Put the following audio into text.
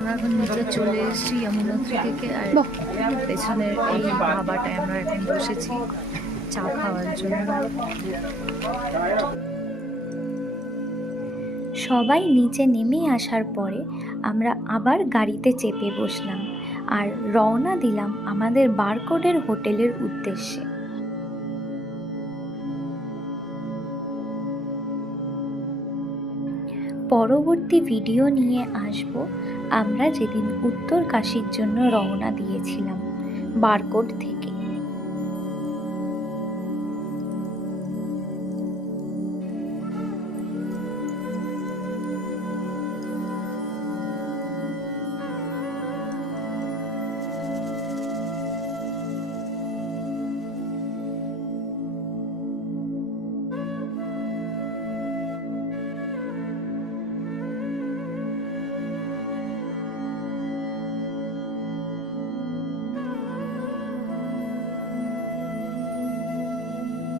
আমরা এখন নিচে চলে এসেছি যমুনোত্রী থেকে, আর পেছনের এই ধাবাটায় আমরা এখন বসেছি চা খাওয়ার জন্য। সবাই নিচে নেমে আসার পরে আমরা আবার গাড়িতে চেপে বসলাম আর রওনা দিলাম আমাদের বারকোডের হোটেলের উদ্দেশ্যে। পরবর্তী ভিডিও নিয়ে আসব আমরা যেদিন উত্তর কাশীর জন্য রওনা দিয়েছিলাম বারকোড থেকে।